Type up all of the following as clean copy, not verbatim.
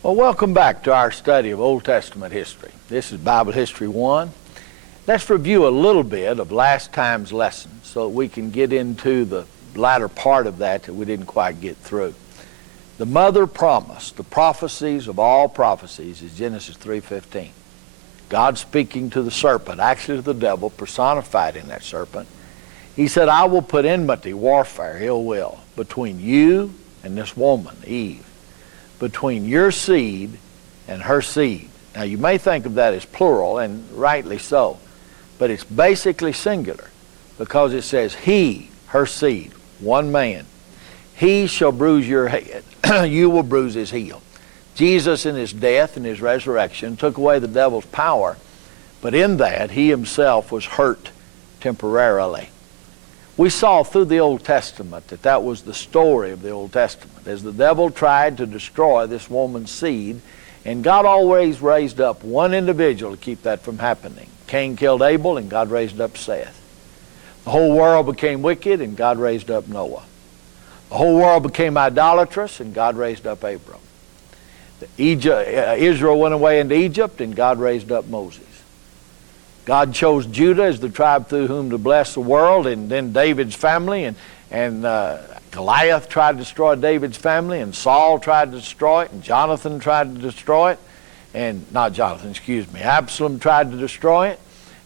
Well, welcome back to our study of Old Testament history. This is Bible History 1. Let's review a little bit of last time's lesson so that we can get into the latter part of that we didn't quite get through. The mother promise, the prophecies of all prophecies, is Genesis 3:15. God speaking to the serpent, actually to the devil, personified in that serpent. He said, I will put enmity, warfare, ill will, between you and this woman, Eve, between your seed and her seed. Now you may think of that as plural, and rightly so, but it's basically singular because it says he, her seed, one man. He shall bruise your head, you will bruise his heel. Jesus in his death and his resurrection took away the devil's power, but in that he himself was hurt temporarily. We saw through the Old Testament that was the story of the Old Testament. As the devil tried to destroy this woman's seed, and God always raised up one individual to keep that from happening. Cain killed Abel, and God raised up Seth. The whole world became wicked, and God raised up Noah. The whole world became idolatrous, and God raised up Abram. Israel went away into Egypt, and God raised up Moses. God chose Judah as the tribe through whom to bless the world, and then David's family, and Goliath tried to destroy David's family, and Saul tried to destroy it, and Jonathan tried to destroy it, Absalom tried to destroy it,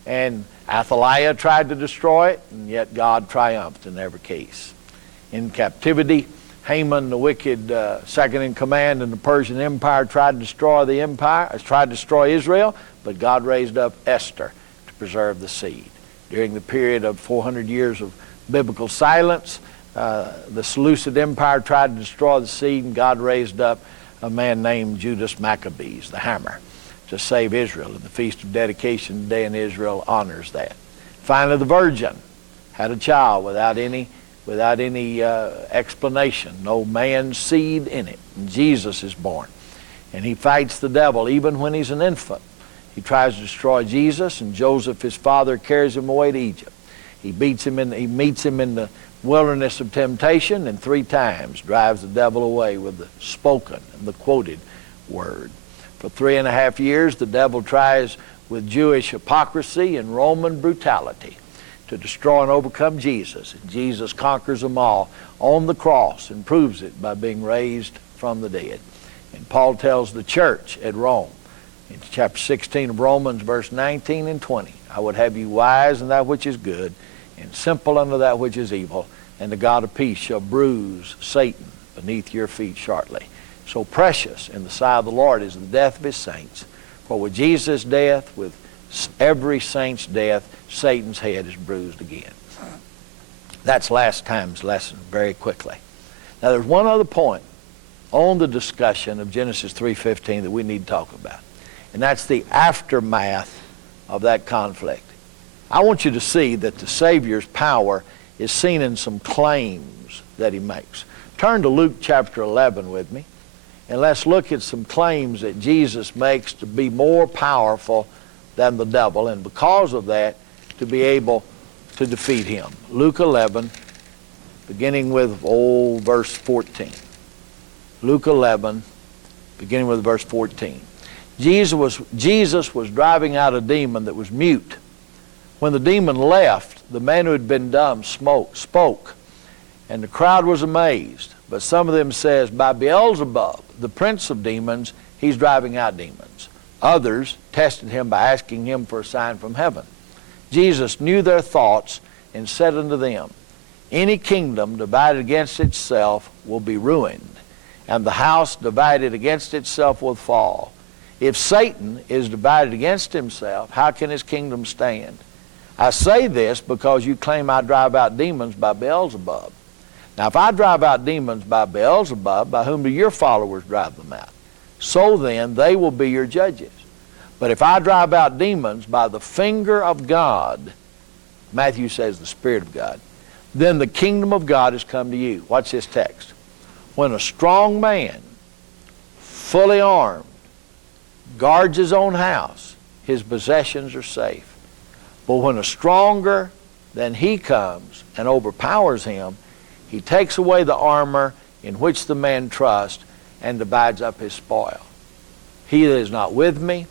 and Athaliah tried to destroy it, and yet God triumphed in every case. In captivity, Haman, the wicked second in command in the Persian Empire, tried to destroy Israel, but God raised up Esther to preserve the seed. During the period of 400 years of biblical silence, the Seleucid Empire tried to destroy the seed, and God raised up a man named Judas Maccabees, the hammer, to save Israel. And the Feast of Dedication Day in Israel honors that. Finally, the virgin had a child without any explanation, no man's seed in it. And Jesus is born. And he fights the devil even when he's an infant. He tries to destroy Jesus, and Joseph, his father, carries him away to Egypt. He meets him in the wilderness of temptation, and 3 times drives the devil away with the spoken and the quoted word. For 3.5 years, the devil tries with Jewish hypocrisy and Roman brutality to destroy and overcome Jesus. And Jesus conquers them all on the cross and proves it by being raised from the dead. And Paul tells the church at Rome, in chapter 16 of Romans, verse 19 and 20, I would have you wise in that which is good, and simple unto that which is evil, and the God of peace shall bruise Satan beneath your feet shortly. So precious in the sight of the Lord is the death of his saints. For with Jesus' death, with every saint's death, Satan's head is bruised again. That's last time's lesson very quickly. Now there's one other point on the discussion of Genesis 3:15 that we need to talk about, and that's the aftermath of that conflict. I want you to see that the Savior's power is seen in some claims that he makes. Turn to Luke chapter 11 with me, and let's look at some claims that Jesus makes to be more powerful than the devil, and because of that, to be able to defeat him. Luke 11, beginning with verse 14. Luke 11, beginning with verse 14. Jesus was driving out a demon that was mute. When the demon left, the man who had been dumb spoke, and the crowd was amazed. But some of them says, by Beelzebub, the prince of demons, he's driving out demons. Others tested him by asking him for a sign from heaven. Jesus knew their thoughts and said unto them, any kingdom divided against itself will be ruined, and the house divided against itself will fall. If Satan is divided against himself, how can his kingdom stand? I say this because you claim I drive out demons by Beelzebub. Now if I drive out demons by Beelzebub, by whom do your followers drive them out? So then they will be your judges. But if I drive out demons by the finger of God, Matthew says the Spirit of God, then the kingdom of God has come to you. Watch this text. When a strong man, fully armed, guards his own house, his possessions are safe. But when a stronger than he comes and overpowers him, he takes away the armor in which the man trusts and divides up his spoil. He that is not with me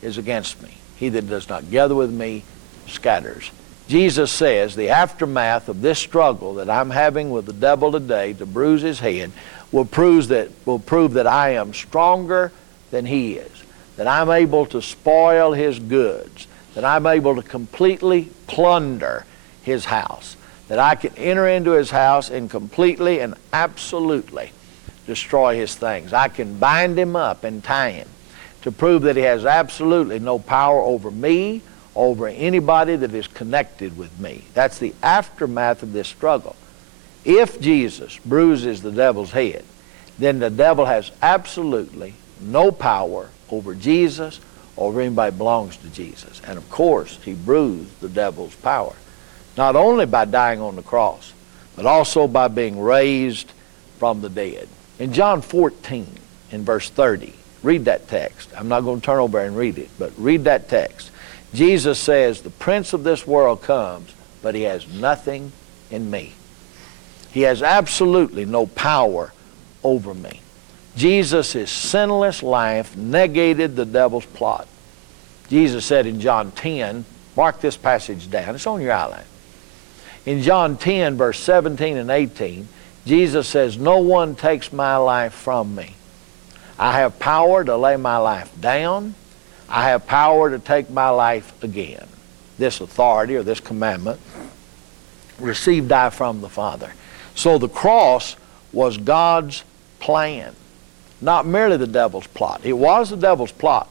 is against me. He that does not gather with me scatters. Jesus says the aftermath of this struggle that I'm having with the devil today to bruise his head will prove that I am stronger than he is, that I'm able to spoil his goods, that I'm able to completely plunder his house, that I can enter into his house and completely and absolutely destroy his things. I can bind him up and tie him to prove that he has absolutely no power over me, over anybody that is connected with me. That's the aftermath of this struggle. If Jesus bruises the devil's head, then the devil has absolutely no power over Jesus, over anybody who belongs to Jesus. And of course, he bruised the devil's power, not only by dying on the cross, but also by being raised from the dead. In John 14, in verse 30, read that text. I'm not going to turn over and read it, but read that text. Jesus says, the prince of this world comes, but he has nothing in me. He has absolutely no power over me. Jesus' sinless life negated the devil's plot. Jesus said in John 10, mark this passage down, it's on your outline. In John 10, verse 17 and 18, Jesus says, no one takes my life from me. I have power to lay my life down. I have power to take my life again. This authority or this commandment received I from the Father. So the cross was God's plan, not merely the devil's plot. It was the devil's plot,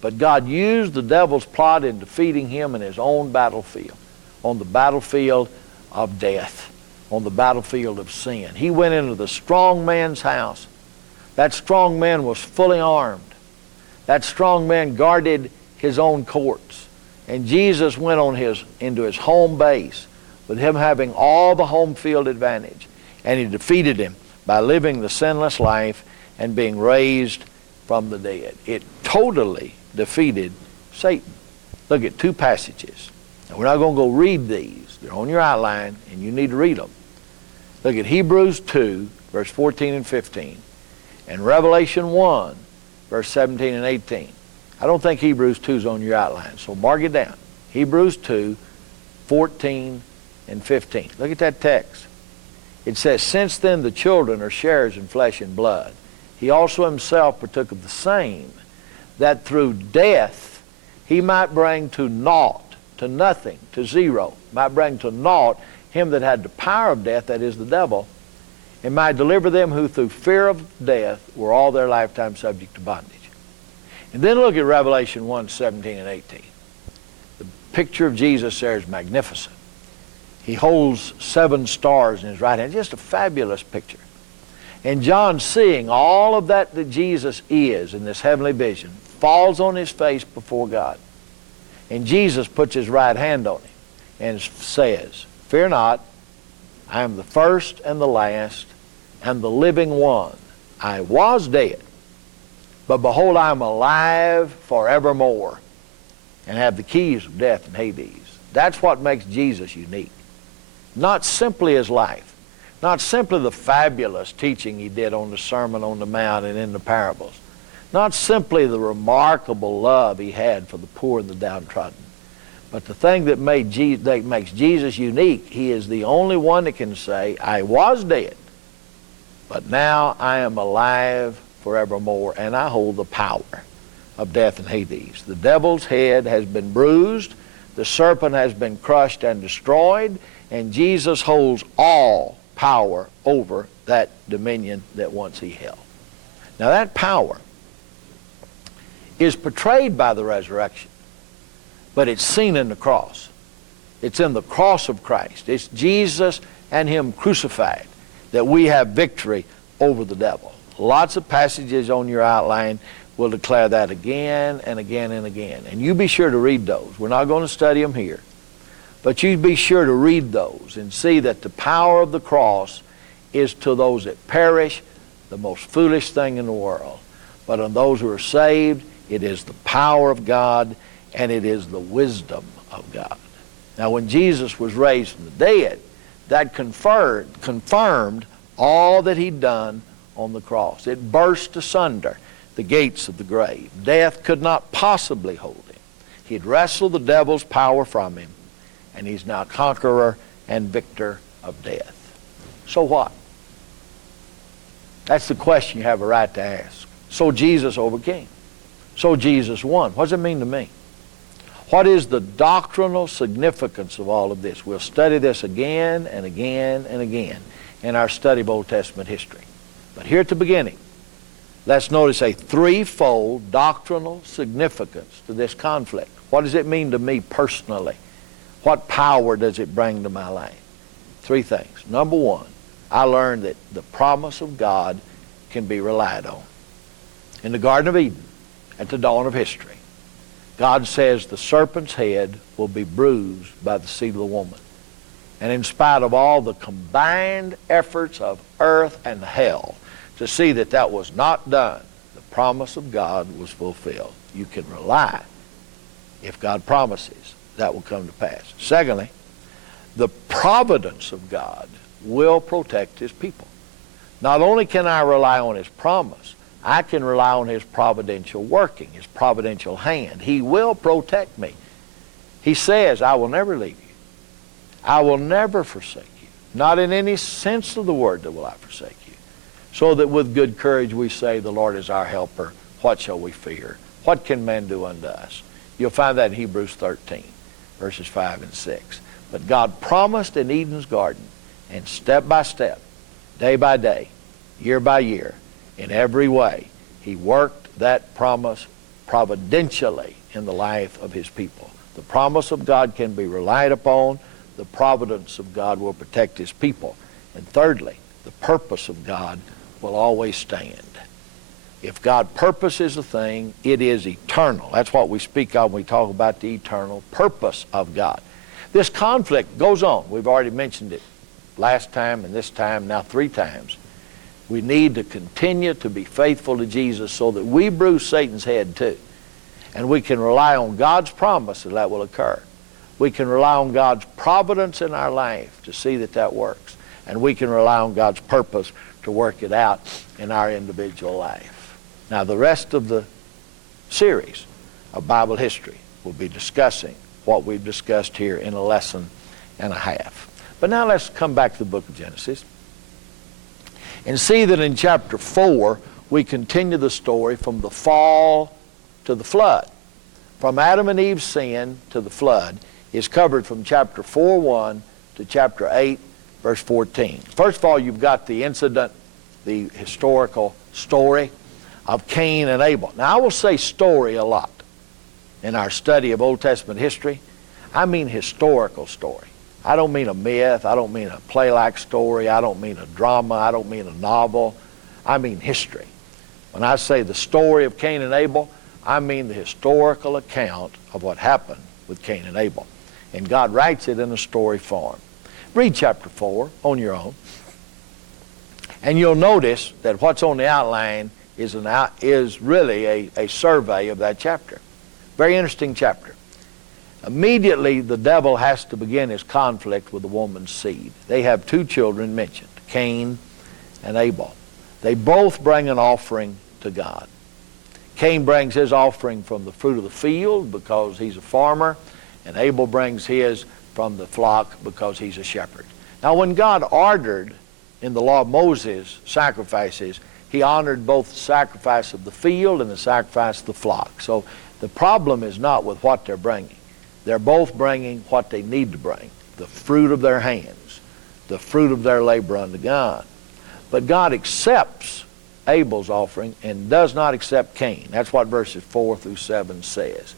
but God used the devil's plot in defeating him in his own battlefield, on the battlefield of death, on the battlefield of sin. He went into the strong man's house. That strong man was fully armed. That strong man guarded his own courts. And Jesus went into his home base with him having all the home field advantage. And he defeated him by living the sinless life and being raised from the dead. It totally defeated Satan. Look at two passages. Now, we're not going to go read these. They're on your outline, and you need to read them. Look at Hebrews 2, verse 14 and 15, and Revelation 1, verse 17 and 18. I don't think Hebrews 2 is on your outline, so mark it down. Hebrews 2, 14 and 15. Look at that text. It says, since then the children are sharers in flesh and blood, he also himself partook of the same, that through death he might bring to naught, to nothing, to zero, might bring to naught him that had the power of death, that is the devil, and might deliver them who through fear of death were all their lifetime subject to bondage. And then look at Revelation 1, 17 and 18. The picture of Jesus there is magnificent. He holds 7 stars in his right hand. Just a fabulous picture. And John, seeing all of that Jesus is in this heavenly vision, falls on his face before God. And Jesus puts his right hand on him and says, fear not, I am the first and the last and the living one. I was dead, but behold, I am alive forevermore and have the keys of death and Hades. That's what makes Jesus unique. Not simply his life, not simply the fabulous teaching he did on the Sermon on the Mount and in the parables, not simply the remarkable love he had for the poor and the downtrodden, but the thing that makes Jesus unique, he is the only one that can say, I was dead, but now I am alive forevermore, and I hold the power of death and Hades. The devil's head has been bruised, the serpent has been crushed and destroyed, and Jesus holds all power over that dominion that once he held. Now that power is portrayed by the resurrection, but it's seen in the cross. It's in the cross of Christ. It's Jesus and him crucified that we have victory over the devil. Lots of passages on your outline will declare that again and again and again. And you be sure to read those. We're not going to study them here. But you be sure to read those and see that the power of the cross is to those that perish the most foolish thing in the world. But on those who are saved, it is the power of God and it is the wisdom of God. Now when Jesus was raised from the dead, that confirmed all that he'd done on the cross. It burst asunder the gates of the grave. Death could not possibly hold him. He'd wrestled the devil's power from him, and he's now conqueror and victor of death. So what? That's the question you have a right to ask. So Jesus overcame. So Jesus won. What does it mean to me? What is the doctrinal significance of all of this? We'll study this again and again and again in our study of Old Testament history. But here at the beginning, let's notice a threefold doctrinal significance to this conflict. What does it mean to me personally? What power does it bring to my life? Three things. Number one, I learned that the promise of God can be relied on. In the Garden of Eden, at the dawn of history, God says the serpent's head will be bruised by the seed of the woman. And in spite of all the combined efforts of earth and hell to see that that was not done, the promise of God was fulfilled. You can rely, if God promises, that will come to pass. Secondly, the providence of God will protect his people. Not only can I rely on his promise, I can rely on his providential working, his providential hand. He will protect me. He says, I will never leave you. I will never forsake you. Not in any sense of the word that will I forsake you. So that with good courage we say, the Lord is our helper. What shall we fear? What can man do unto us? You'll find that in Hebrews 13, verses 5 and 6. But God promised in Eden's garden, and step by step, day by day, year by year, in every way, he worked that promise providentially in the life of his people. The promise of God can be relied upon. The providence of God will protect his people. And thirdly, the purpose of God will always stand. If God purposes a thing, it is eternal. That's what we speak of when we talk about the eternal purpose of God. This conflict goes on. We've already mentioned it last time and this time, now 3 times. We need to continue to be faithful to Jesus so that we bruise Satan's head too. And we can rely on God's promise that will occur. We can rely on God's providence in our life to see that that works. And we can rely on God's purpose to work it out in our individual life. Now, the rest of the series of Bible history will be discussing what we've discussed here in a lesson and a half. But now let's come back to the book of Genesis and see that in chapter 4 we continue the story from the fall to the flood. From Adam and Eve's sin to the flood is covered from chapter 4:1 to chapter 8, verse 14. First of all, you've got the incident, the historical story of Cain and Abel. Now, I will say story a lot in our study of Old Testament history. I mean historical story. I don't mean a myth. I don't mean a play-like story. I don't mean a drama. I don't mean a novel. I mean history. When I say the story of Cain and Abel, I mean the historical account of what happened with Cain and Abel. And God writes it in a story form. Read chapter 4 on your own. And you'll notice that what's on the outline is really a survey of that chapter. Very interesting chapter. Immediately, the devil has to begin his conflict with the woman's seed. They have 2 children mentioned, Cain and Abel. They both bring an offering to God. Cain brings his offering from the fruit of the field because he's a farmer, and Abel brings his from the flock because he's a shepherd. Now, when God ordered in the law of Moses sacrifices, he honored both the sacrifice of the field and the sacrifice of the flock. So the problem is not with what they're bringing. They're both bringing what they need to bring, the fruit of their hands, the fruit of their labor unto God. But God accepts Abel's offering and does not accept Cain. That's what verses 4 through 7 says.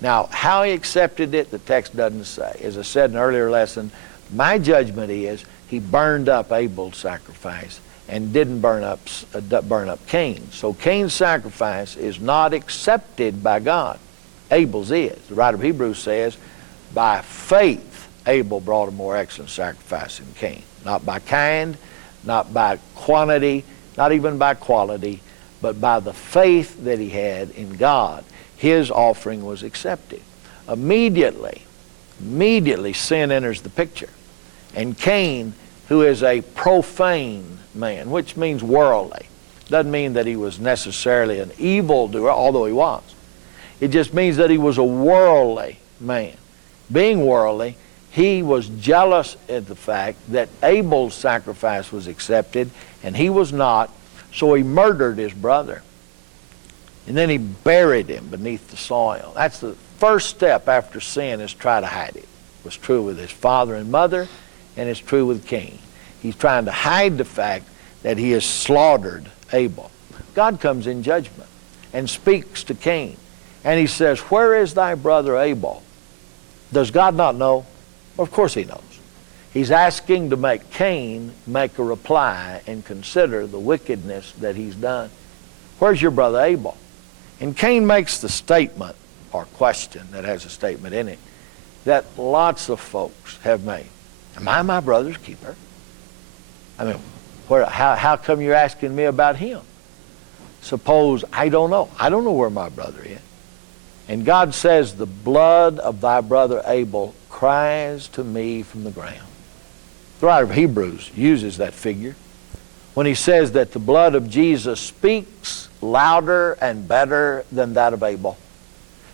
Now, how he accepted it, the text doesn't say. As I said in an earlier lesson, my judgment is he burned up Abel's sacrifice and didn't burn up Cain. So Cain's sacrifice is not accepted by God. Abel's is. The writer of Hebrews says, by faith Abel brought a more excellent sacrifice than Cain. Not by kind, not by quantity, not even by quality, but by the faith that he had in God. His offering was accepted. Immediately sin enters the picture. And Cain, who is a profane man, which means worldly. Doesn't mean that he was necessarily an evildoer, although he was. It just means that he was a worldly man. Being worldly, he was jealous at the fact that Abel's sacrifice was accepted and he was not, so he murdered his brother. And then he buried him beneath the soil. That's the first step after sin, is try to hide it. It was true with his father and mother, and it's true with Cain. He's trying to hide the fact that he has slaughtered Abel. God comes in judgment and speaks to Cain. And he says, "Where is thy brother Abel?" Does God not know? Well, of course he knows. He's asking to make Cain make a reply and consider the wickedness that he's done. Where's your brother Abel? And Cain makes the statement, or question that has a statement in it, that lots of folks have made. Am I my brother's keeper? I mean, how come you're asking me about him? Suppose I don't know. I don't know where my brother is. And God says, the blood of thy brother Abel cries to me from the ground. The writer of Hebrews uses that figure when he says that the blood of Jesus speaks louder and better than that of Abel.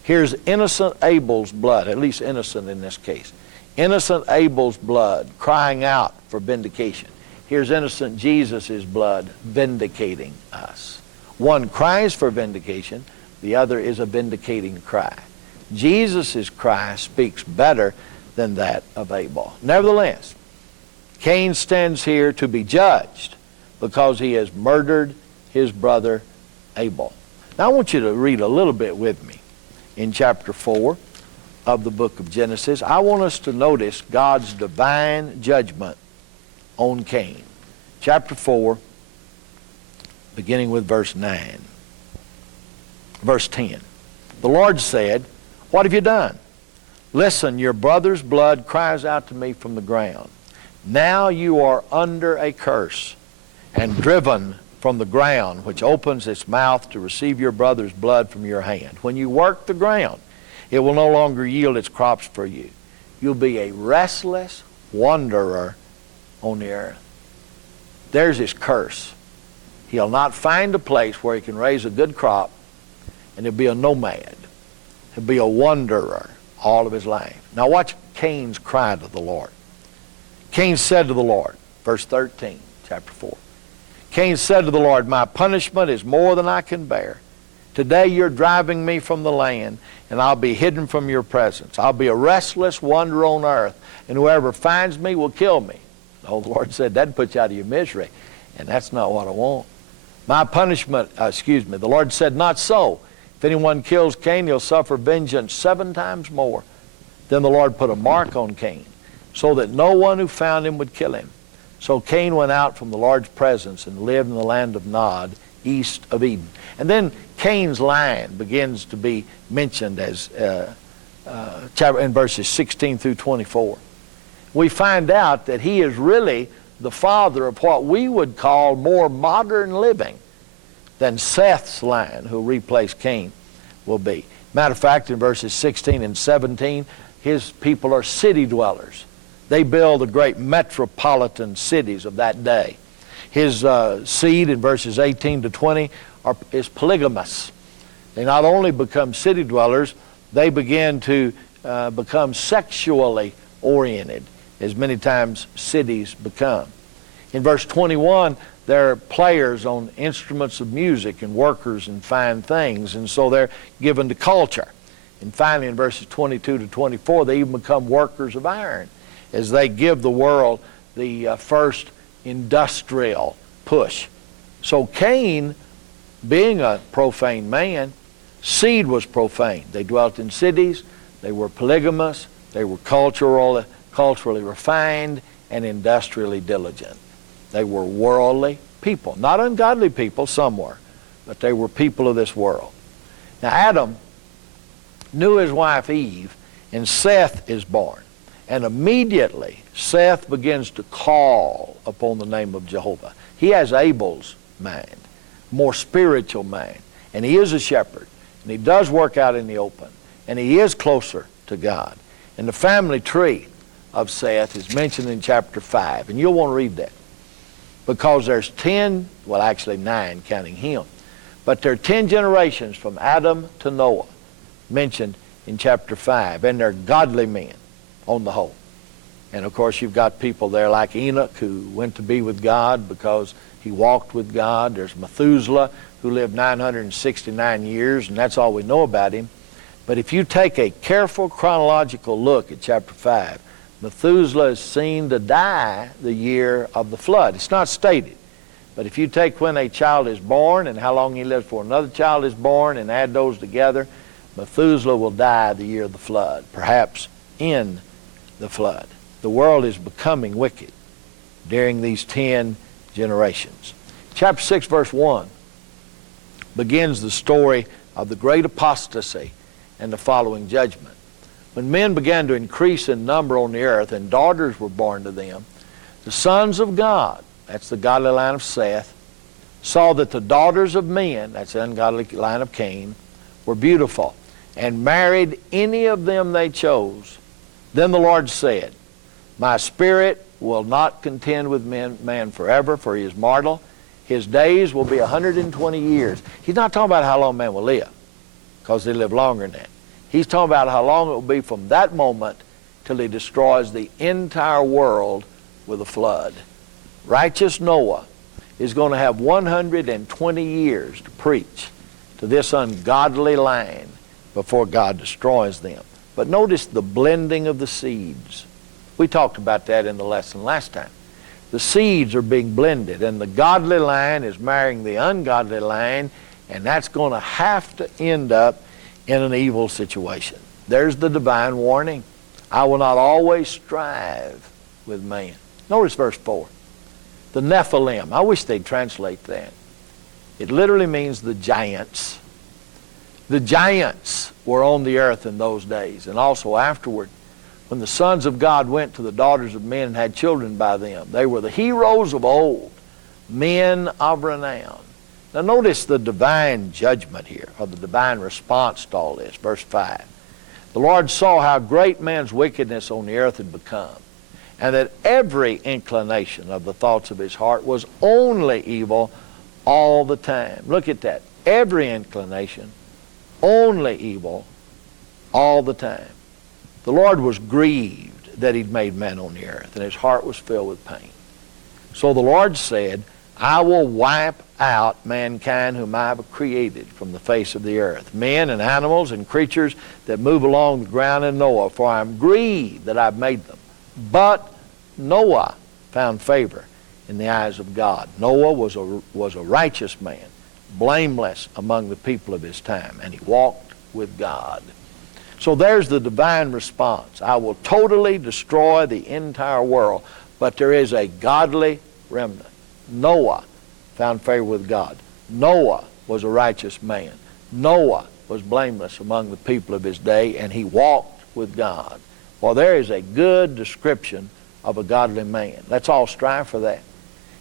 Here's innocent Abel's blood, at least innocent in this case. Innocent Abel's blood crying out for vindication. Here's innocent Jesus' blood vindicating us. One cries for vindication, the other is a vindicating cry. Jesus' cry speaks better than that of Abel. Nevertheless, Cain stands here to be judged because he has murdered his brother Abel. Now I want you to read a little bit with me in chapter 4 of the book of Genesis. I want us to notice God's divine judgment on Cain. Chapter 4, beginning with verse 9. Verse 10. The Lord said, "What have you done? Listen, your brother's blood cries out to me from the ground. Now you are under a curse and driven from the ground, which opens its mouth to receive your brother's blood from your hand. When you work the ground, it will no longer yield its crops for you. You'll be a restless wanderer on the earth." There's his curse. He'll not find a place where he can raise a good crop, and he'll be a nomad. He'll be a wanderer all of his life. Now watch Cain's cry to the Lord. Cain said to the Lord, verse 13, chapter 4. Cain said to the Lord, "My punishment is more than I can bear. Today you're driving me from the land, and I'll be hidden from your presence. I'll be a restless wanderer on earth, and whoever finds me will kill me." Oh, the Lord said, "That'd put you out of your misery, and that's not what I want. My punishment," the Lord said, "Not so. If anyone kills Cain, he'll suffer vengeance 7 times more." Then the Lord put a mark on Cain, so that no one who found him would kill him. So Cain went out from the Lord's presence and lived in the land of Nod, east of Eden. And then Cain's line begins to be mentioned as in verses 16 through 24. We find out that he is really the father of what we would call more modern living than Seth's line, who replaced Cain, will be. Matter of fact, in verses 16 and 17, his people are city dwellers. They build the great metropolitan cities of that day. His seed in verses 18 to 20 is polygamous. They not only become city dwellers, they begin to become sexually oriented, as many times cities become. In verse 21, they're players on instruments of music and workers in fine things, and so they're given to culture. And finally, in verses 22 to 24, they even become workers of iron, as they give the world the first industrial push. So Cain, being a profane man, seed was profane. They dwelt in cities, they were polygamous, they were culturally refined, and industrially diligent. They were worldly people. Not ungodly people, some were, but they were people of this world. Now Adam knew his wife Eve, and Seth is born. And immediately Seth begins to call upon the name of Jehovah. He has Abel's mind, more spiritual mind. And he is a shepherd. And he does work out in the open. And he is closer to God. And the family tree of Seth is mentioned in chapter 5. And you'll want to read that. because there's 10, well actually 9 counting him, but there are 10 generations from Adam to Noah mentioned in chapter 5, and they're godly men on the whole. And of course you've got people there like Enoch, who went to be with God because he walked with God. There's Methuselah, who lived 969 years, and that's all we know about him. But if you take a careful chronological look at chapter 5, Methuselah is seen to die the year of the flood. It's not stated, but if you take when a child is born and how long he lives before another child is born and add those together, Methuselah will die the year of the flood, perhaps in the flood. The world is becoming wicked during these 10 generations. Chapter 6, verse 1 begins the story of the great apostasy and the following judgment. When men began to increase in number on the earth and daughters were born to them, the sons of God, that's the godly line of Seth, saw that the daughters of men, that's the ungodly line of Cain, were beautiful, and married any of them they chose. Then the Lord said, my spirit will not contend with man forever, for he is mortal. His days will be 120 years. He's not talking about how long man will live, because they live longer than that. He's talking about how long it will be from that moment till he destroys the entire world with a flood. Righteous Noah is going to have 120 years to preach to this ungodly line before God destroys them. But notice the blending of the seeds. We talked about that in the lesson last time. The seeds are being blended, and the godly line is marrying the ungodly line, and that's going to have to end up in an evil situation. There's the divine warning. I will not always strive with man. Notice verse 4. The Nephilim. I wish they'd translate that. It literally means the giants. The giants were on the earth in those days, and also afterward, when the sons of God went to the daughters of men and had children by them. They were the heroes of old, men of renown. Now notice the divine judgment here, or the divine response to all this. Verse 5. The Lord saw how great man's wickedness on the earth had become, and that every inclination of the thoughts of his heart was only evil all the time. Look at that. Every inclination, only evil all the time. The Lord was grieved that he'd made man on the earth, and his heart was filled with pain. So the Lord said, I will wipe out mankind whom I have created from the face of the earth, men and animals and creatures that move along the ground in Noah, for I am grieved that I've made them. But Noah found favor in the eyes of God. Noah was a righteous man, blameless among the people of his time, and he walked with God. So there's the divine response. I will totally destroy the entire world, but there is a godly remnant. Noah found favor with God. Noah was a righteous man. Noah was blameless among the people of his day, and he walked with God. Well, there is a good description of a godly man. Let's all strive for that.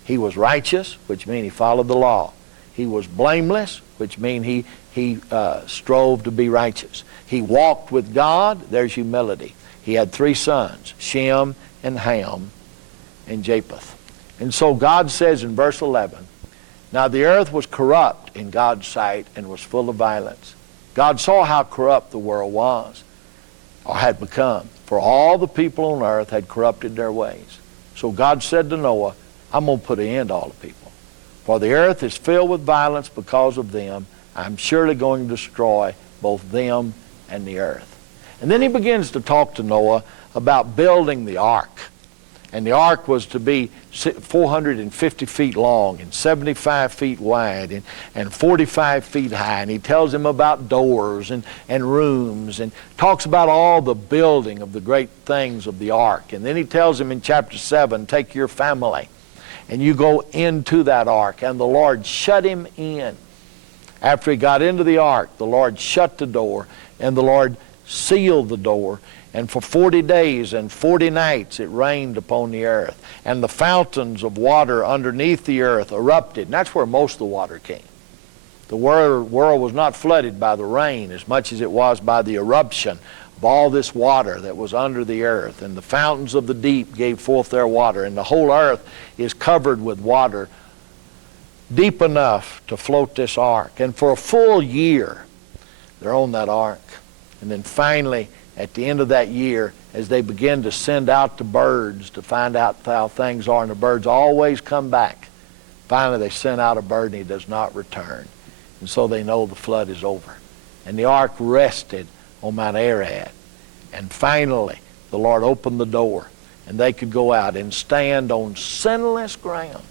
He was righteous, which means he followed the law. He was blameless, which means he strove to be righteous. He walked with God. There's humility. He had 3 sons, Shem and Ham and Japheth. And so God says in verse 11, now the earth was corrupt in God's sight and was full of violence. God saw how corrupt the world was, or had become, for all the people on earth had corrupted their ways. So God said to Noah, I'm going to put an end to all the people. For the earth is filled with violence because of them. I'm surely going to destroy both them and the earth. And then he begins to talk to Noah about building the ark. And the ark was to be 450 feet long and 75 feet wide and 45 feet high. And he tells him about doors and rooms and talks about all the building of the great things of the ark. And then he tells him in chapter 7, take your family and you go into that ark. And the Lord shut him in. After he got into the ark, the Lord shut the door and the Lord sealed the door. And for 40 days and 40 nights it rained upon the earth. And the fountains of water underneath the earth erupted. And that's where most of the water came. The world was not flooded by the rain as much as it was by the eruption of all this water that was under the earth, and the fountains of the deep gave forth their water, and the whole earth is covered with water deep enough to float this ark. And for a full year, they're on that ark. And then finally, at the end of that year, as they begin to send out the birds to find out how things are, and the birds always come back, finally they send out a bird and he does not return. And so they know the flood is over. And the ark rested on Mount Ararat. And finally, the Lord opened the door, and they could go out and stand on sinless ground.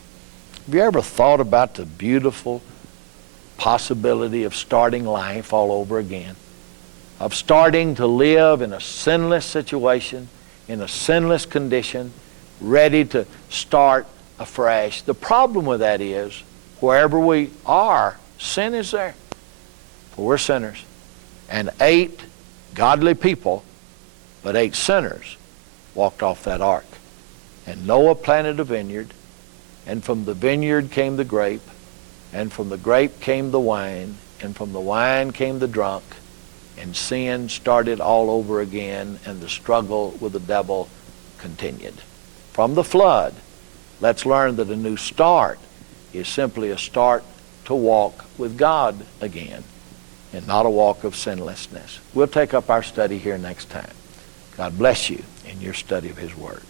Have you ever thought about the beautiful possibility of starting life all over again? Of starting to live in a sinless situation, in a sinless condition, ready to start afresh. The problem with that is, wherever we are, sin is there. For we're sinners. And 8 godly people, but 8 sinners, walked off that ark. And Noah planted a vineyard, and from the vineyard came the grape, and from the grape came the wine, and from the wine came the drunk, and sin started all over again, and the struggle with the devil continued. From the flood, let's learn that a new start is simply a start to walk with God again, and not a walk of sinlessness. We'll take up our study here next time. God bless you in your study of His Word.